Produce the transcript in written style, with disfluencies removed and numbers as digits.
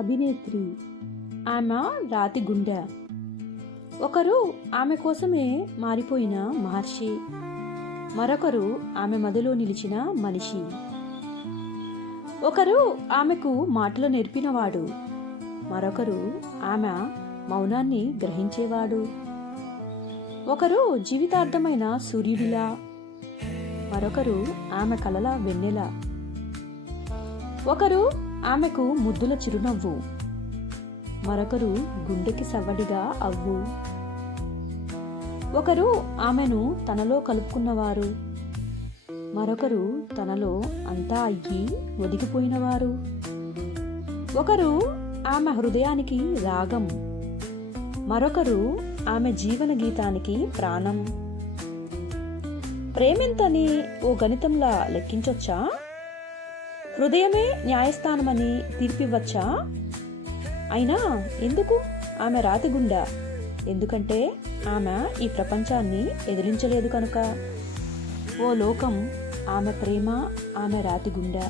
అభినేత్రి. ఆమె రాతి గుండె. ఒకరు ఆమె కోసమే మారిపోయిన మహర్షి, మరొకరు ఆమె మదిలో నిలిచిన మనిషి. ఒకరు ఆమెకు మాటలు నేర్పినవాడు, మరొకరు ఆమె మౌనాన్ని గ్రహించేవాడు. ఒకరు జీవితార్థమైన సూర్యుడిలా, మరొకరు ఆమె కలల వెన్నెల. ఒకరు ఆమెకు ముద్దుల చిరునవ్వు, మరొకరు గుండెకి సవ్వడిగా అవ్వు. ఒకరు ఆమెను తనలో కలుపుకున్నవారు, మరొకరు తనలో అంతా అయ్యి ఒదిగిపోయినవారు. ఒకరు ఆమె హృదయానికి రాగం, మరొకరు ఆమె జీవన గీతానికి ప్రాణం. ప్రేమెంతని ఓ గణితంలా లెక్కించొచ్చా? హృదయమే న్యాయస్థానమని తీర్పివ్వచ్చా? అయినా ఎందుకు ఆమె రాతిగుండె? ఎందుకంటే ఆమె ఈ ప్రపంచాన్ని ఎదిరించలేదు కనుక. ఓ లోకం, ఆమె ప్రేమ, ఆమె రాతిగుండె.